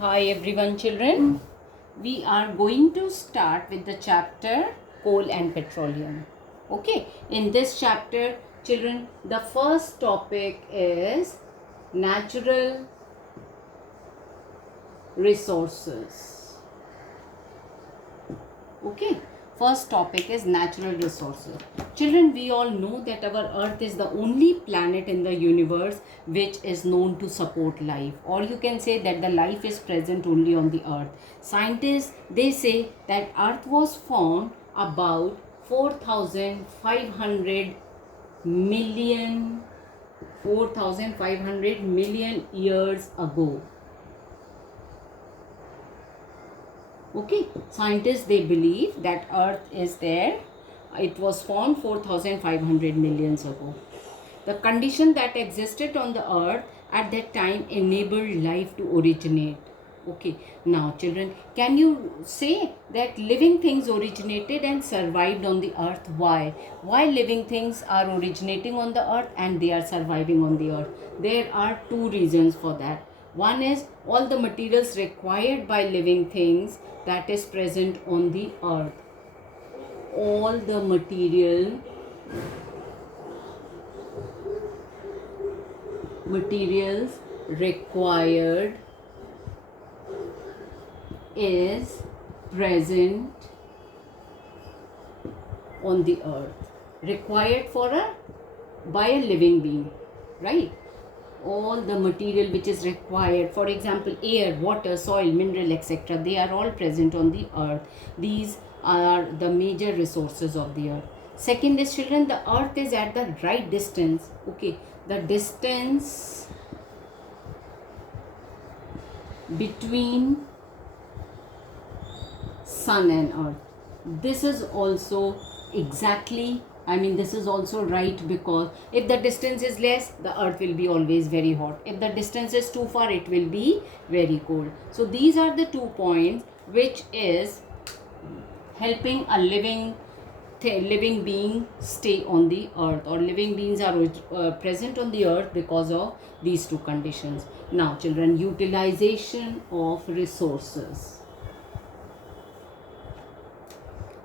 Hi everyone children. We are going to start with the chapter coal and petroleum. Okay. In this chapter children, the first topic is natural resources. Okay. First topic is natural resources. Children, we all know that our earth is the only planet in the universe which is known to support life, or you can say that the life is present only on the earth. Scientists, they say that earth was formed about 4500 million 4500 million years ago. Okay, scientists, they believe that earth is there. It was formed 4500 millions ago. The condition that existed on the earth at that time enabled life to originate. Okay, now children, can you say that living things originated and survived on the earth? Why living things are originating on the earth and they are surviving on the earth? There are two reasons for that. One is all the materials required by living things that is present on the earth. All the materials required is present on the earth, required by a living being, right? All the material which is required, for example air, water, soil, mineral, etc., they are all present on the earth. These are the major resources of the earth. Second is children, the earth is at the right distance. Okay, the distance between sun and earth, this is also this is also right, because if the distance is less, the earth will be always very hot. If the distance is too far, it will be very cold. So these are the 2 points which is helping a living being stay on the earth, or living beings are present on the earth because of these 2 conditions. Now children, utilization of resources.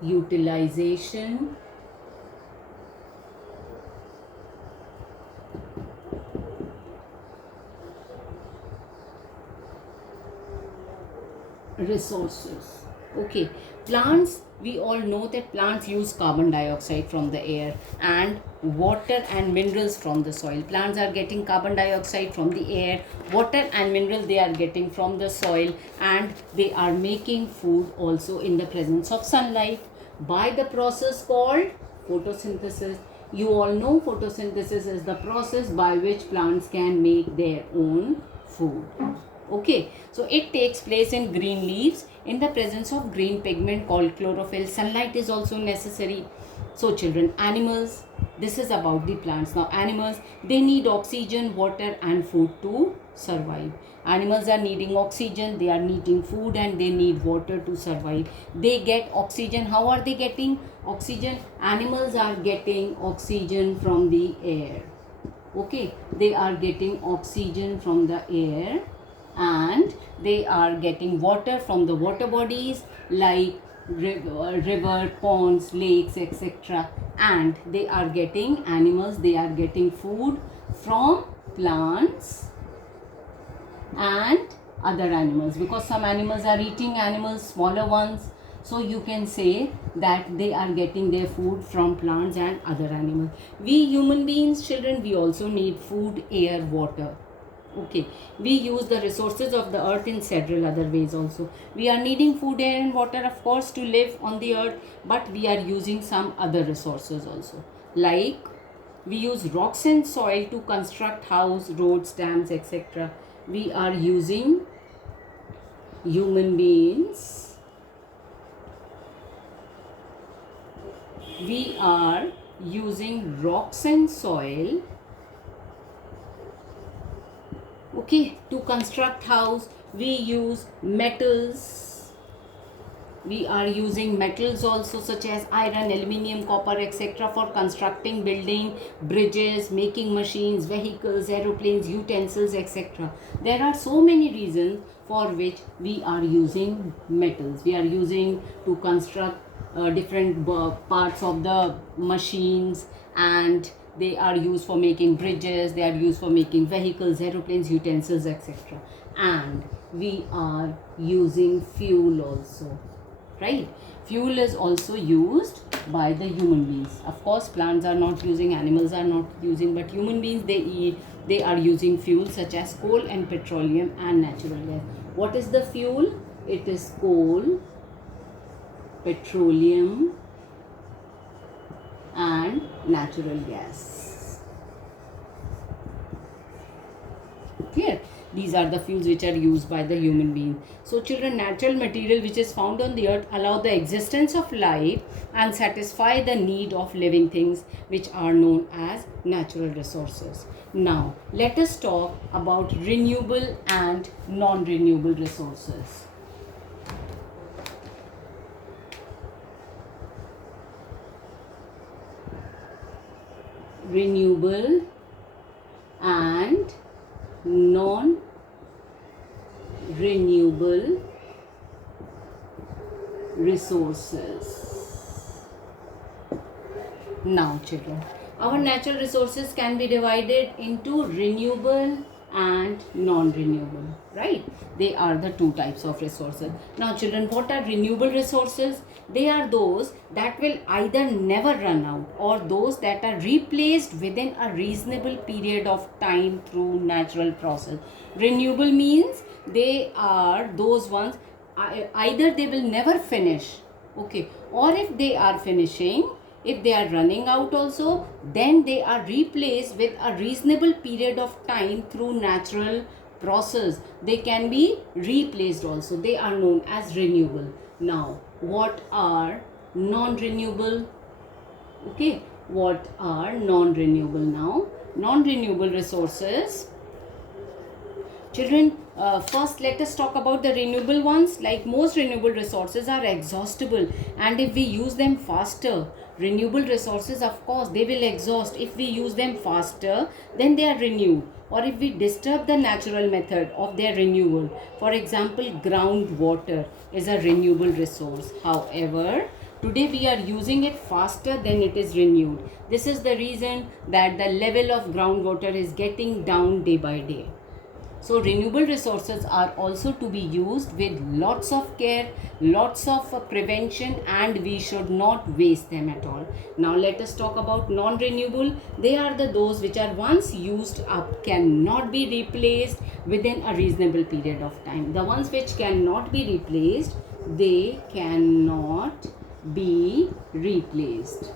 Utilization resources. Okay, plants, we all know that plants use carbon dioxide from the air and water and minerals from the soil. Plants are getting carbon dioxide from the air, water and mineral they are getting from the soil, and they are making food also in the presence of sunlight by the process called photosynthesis. You all know photosynthesis is the process by which plants can make their own food. Okay, so it takes place in green leaves in the presence of green pigment called chlorophyll. Sunlight is also necessary. So children, animals, this is about the plants. Now animals, they need oxygen, water and food to survive. Animals are needing oxygen, they are needing food, and they need water to survive. They get oxygen. How are they getting oxygen? Animals are getting oxygen from the air. Okay, they are getting oxygen from the air, and they are getting water from the water bodies like river, ponds, lakes, etc. And they are getting animals, they are getting food from plants and other animals, because some animals are eating animals, smaller ones. So you can say that they are getting their food from plants and other animals. We human beings, children, we also need food, air, water. Okay, we use the resources of the earth in several other ways also. We are needing food, air and water, of course, to live on the earth, but we are using some other resources also. Like we use rocks and soil to construct house, roads, dams, etc. We are using, human beings, we are using rocks and soil, okay, to construct house. We use metals, we are using metals also, such as iron, aluminium, copper, etc., for constructing building, bridges, making machines, vehicles, aeroplanes, utensils, etc. There are so many reasons for which we are using metals. We are using to construct different parts of the machines, and they are used for making bridges, they are used for making vehicles, aeroplanes, utensils, etc. And we are using fuel also, right? Fuel is also used by the human beings. Of course, plants are not using, animals are not using, but human beings, they are using fuel such as coal and petroleum and natural gas. What is the fuel? It is coal, petroleum and natural gas. Clear? These are the fuels which are used by the human being. So children, natural material which is found on the earth allow the existence of life and satisfy the need of living things, which are known as natural resources. Now let us talk about renewable and non-renewable resources. Renewable and non-renewable resources. Now children, our natural resources can be divided into renewable and non-renewable, right? They are the two types of resources. Now children, what are renewable resources? They are those that will either never run out or those that are replaced within a reasonable period of time through natural process. Renewable means they are those ones, either they will never finish, okay, or if they are finishing, if they are running out also, then they are replaced with a reasonable period of time through natural process. They can be replaced also. They are known as renewable. Now, what are non-renewable? Okay, what are non-renewable now? Non-renewable resources. Children, first let us talk about the renewable ones. Like most renewable resources are exhaustible, and if we use them faster, renewable resources, of course, they will exhaust. If we use them faster, then they are renewed. Or if we disturb the natural method of their renewal, for example, groundwater is a renewable resource. However, today we are using it faster than it is renewed. This is the reason that the level of groundwater is getting down day by day. So renewable resources are also to be used with lots of care, lots of prevention, and we should not waste them at all. Now let us talk about non-renewable. They are those which are once used up, cannot be replaced within a reasonable period of time. The ones which cannot be replaced, they cannot be replaced.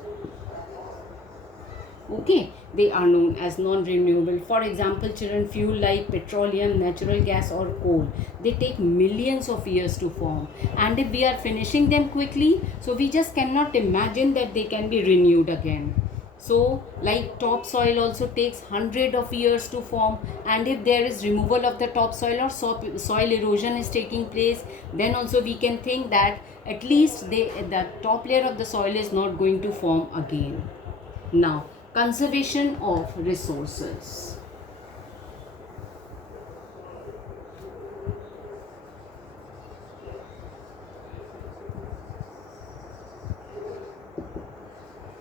Okay, they are known as non-renewable. For example, children, fuel like petroleum, natural gas or coal, they take millions of years to form, and if we are finishing them quickly, so we just cannot imagine that they can be renewed again. So like topsoil also takes hundred of years to form, and if there is removal of the topsoil or soil erosion is taking place, then also we can think that at least the top layer of the soil is not going to form again. Now, conservation of resources.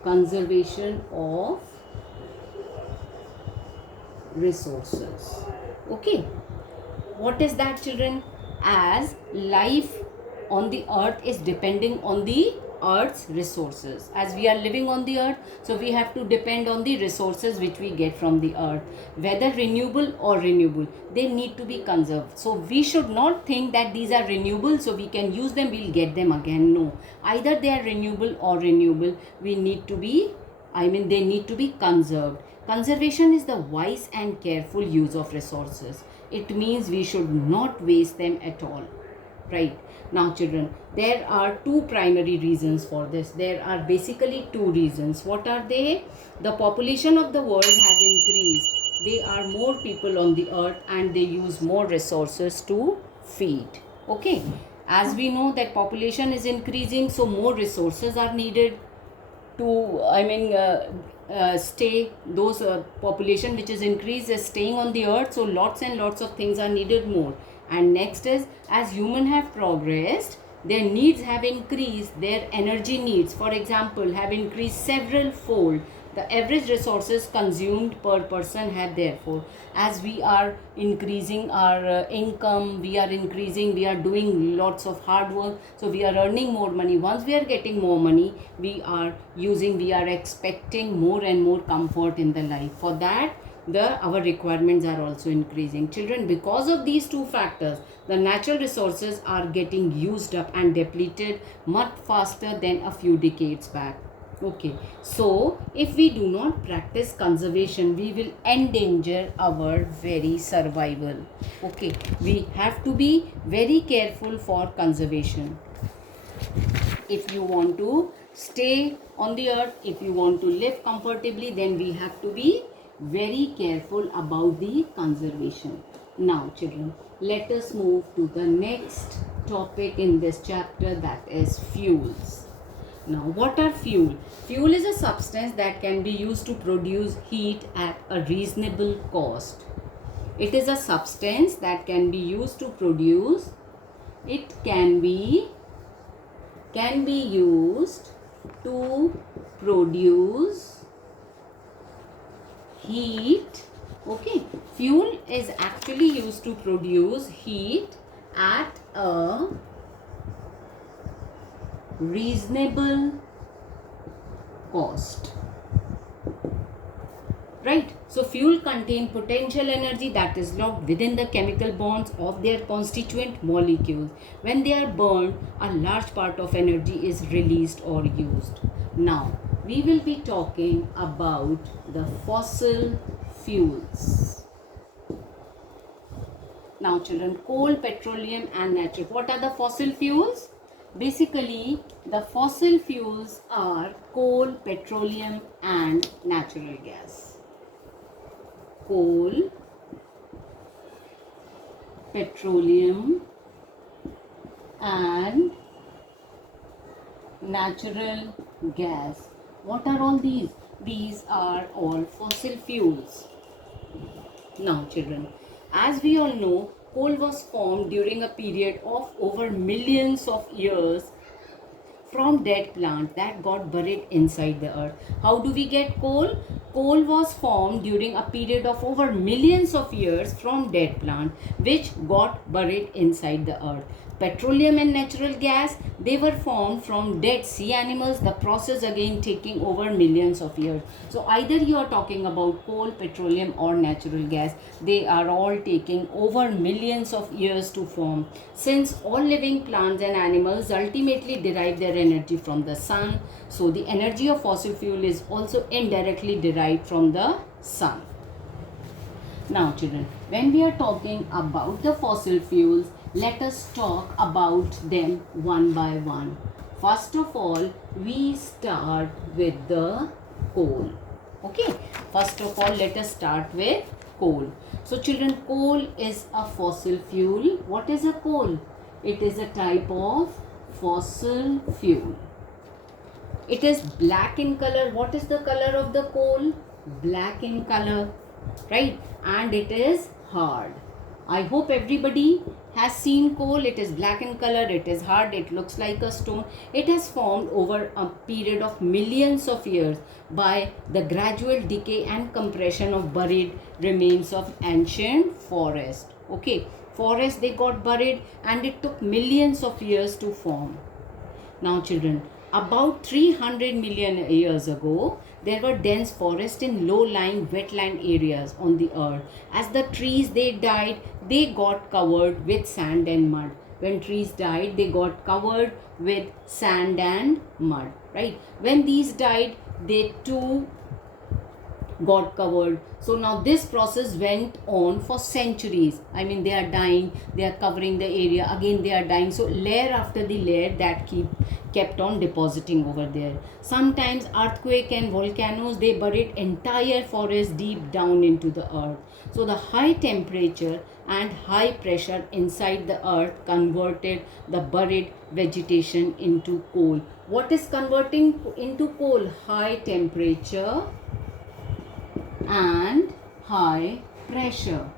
Conservation of resources. Okay, what is that, children? As life on the earth is depending on the earth's resources, as we are living on the earth, so we have to depend on the resources which we get from the earth, whether renewable or renewable, they need to be conserved. So we should not think that these are renewable so we can use them, we'll get them again. No, either they are renewable or renewable, we need to be, they need to be conserved. Conservation is the wise and careful use of resources. It means we should not waste them at all, right? Now children, there are two primary reasons for this. There are basically two reasons. What are they? The population of the world has increased. There are more people on the earth and they use more resources to feed. Okay, as we know that population is increasing, so more resources are needed to stay. Those population which is increased is staying on the earth, so lots and lots of things are needed more. And next is, as human have progressed, their needs have increased, their energy needs, for example, have increased several fold. The average resources consumed per person have therefore, as we are increasing our income, we are doing lots of hard work, so we are earning more money. Once we are getting more money, we are expecting more and more comfort in the life. For that, our requirements are also increasing. Children, because of these two factors, the natural resources are getting used up and depleted much faster than a few decades back. Okay, so if we do not practice conservation, we will endanger our very survival. Okay, we have to be very careful for conservation. If you want to stay on the earth, if you want to live comfortably, then we have to be very careful about the conservation. Now children, let us move to the next topic in this chapter, that is fuels. Now, what are fuel? Fuel is a substance that can be used to produce heat at a reasonable cost. It is a substance that can be used to produce, it can be used to produce heat. Okay, fuel is actually used to produce heat at a reasonable cost, right? So fuel contain potential energy that is locked within the chemical bonds of their constituent molecules. When they are burned, a large part of energy is released or used. Now we will be talking about the fossil fuels. Now children, coal, petroleum and natural. What are the fossil fuels? Basically, the fossil fuels are coal, petroleum and natural gas. Coal, petroleum and natural gas. What are all these? These are all fossil fuels. Now children, as we all know, coal was formed during a period of over millions of years from dead plant that got buried inside the earth. How do we get coal? Coal was formed during a period of over millions of years from dead plant which got buried inside the earth. Petroleum and natural gas, they were formed from dead sea animals, the process again taking over millions of years. So either you are talking about coal, petroleum or natural gas, they are all taking over millions of years to form. Since all living plants and animals ultimately derive their energy from the sun, so the energy of fossil fuel is also indirectly derived from the sun. Now children, when we are talking about the fossil fuels, let us talk about them one by one. First of all, we start with the coal. Okay, first of all, let us start with coal. So children, coal is a fossil fuel. What is a coal? It is a type of fossil fuel. It is black in color. What is the color of the coal? Black in color, right? And it is hard. I hope everybody has seen coal. It is black in color, it is hard, it looks like a stone. It has formed over a period of millions of years by the gradual decay and compression of buried remains of ancient forest. Okay, forest, they got buried and it took millions of years to form. Now children, about 300 million years ago, there were dense forests in low-lying wetland areas on the earth. As the trees, they died, they got covered with sand and mud. When trees died, they got covered with sand and mud, right? When these died, they too got covered. So now this process went on for centuries. I mean, they are dying, they are covering the area, again they are dying. So layer after the layer that kept on depositing over there. Sometimes earthquake and volcanoes, they buried entire forest deep down into the earth. So the high temperature and high pressure inside the earth converted the buried vegetation into coal. What is converting into coal? High temperature and high pressure,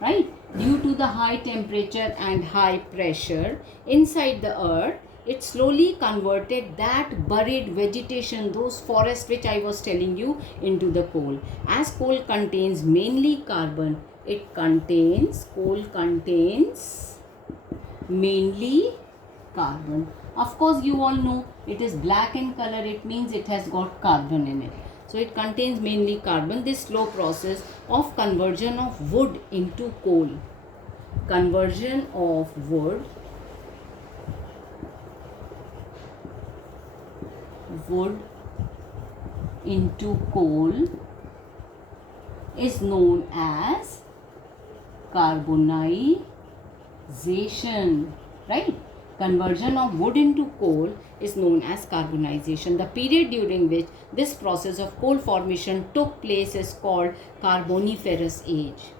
right? Due to the high temperature and high pressure inside the earth, it slowly converted that buried vegetation, those forests which I was telling you, into the coal. As coal contains mainly carbon, coal contains mainly carbon. Of course, you all know it is black in color, it means it has got carbon in it. So it contains mainly carbon. This slow process of conversion of wood into coal, conversion of wood into coal is known as carbonization, right? Conversion of wood into coal is known as carbonization. The period during which this process of coal formation took place is called Carboniferous age.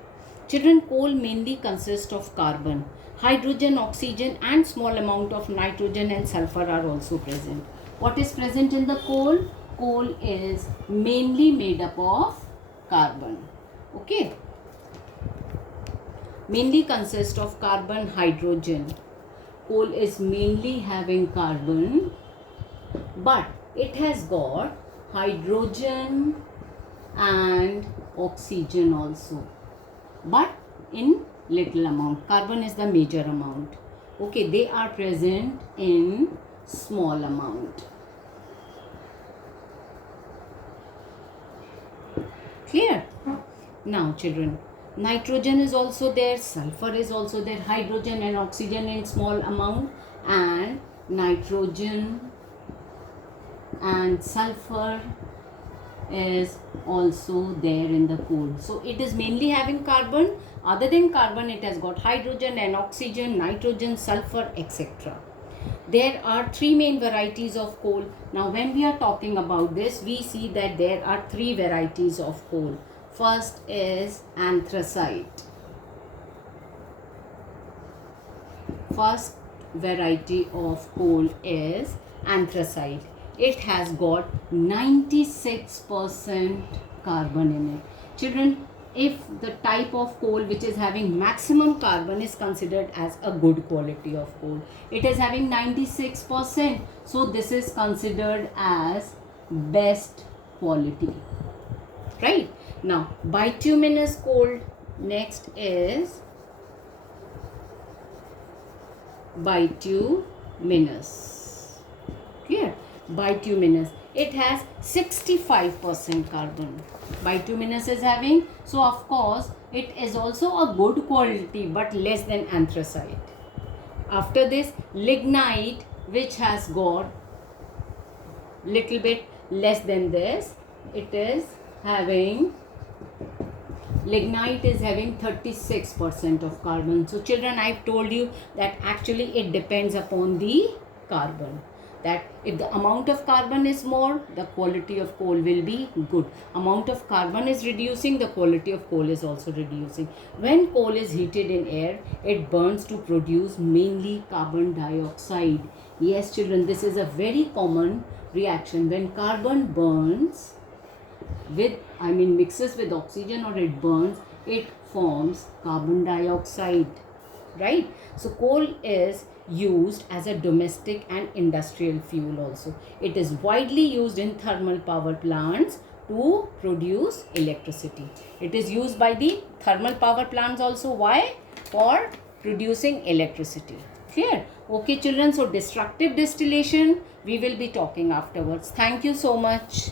Children, coal mainly consists of carbon. Hydrogen, oxygen and small amount of nitrogen and sulfur are also present. What is present in the coal? Coal is mainly made up of carbon. Okay. Mainly consists of carbon, hydrogen. Coal is mainly having carbon, but it has got hydrogen and oxygen also, but in little amount. Carbon is the major amount. Okay, they are present in small amount. Clear? Now children, nitrogen is also there, sulfur is also there, hydrogen and oxygen in small amount, and nitrogen and sulfur is also there in the coal. So it is mainly having carbon. Other than carbon, it has got hydrogen and oxygen, nitrogen, sulfur, etc. There are three main varieties of coal. Now when we are talking about this, we see that there are three varieties of coal. First is anthracite. First variety of coal is anthracite. It has got 96% carbon in it. Children, if the type of coal which is having maximum carbon is considered as a good quality of coal, it is having 96%. So this is considered as best quality. Right? Now, bituminous coal. Next is bituminous. Clear? Bituminous. It has 65% carbon. Bituminous is having, so of course it is also a good quality but less than anthracite. After this, lignite, which has got little bit less than this. It is having, lignite is having 36% of carbon. So children, I've told you that actually it depends upon the carbon, that if the amount of carbon is more, the quality of coal will be good. Amount of carbon is reducing, the quality of coal is also reducing. When coal is heated in air, it burns to produce mainly carbon dioxide. Yes children, this is a very common reaction. When carbon burns with, mixes with oxygen, or it burns, it forms carbon dioxide, right? So coal is used as a domestic and industrial fuel also. It is widely used in thermal power plants to produce electricity. It is used by the thermal power plants also. Why? For producing electricity. Clear? Okay children, so destructive distillation we will be talking afterwards. Thank you so much.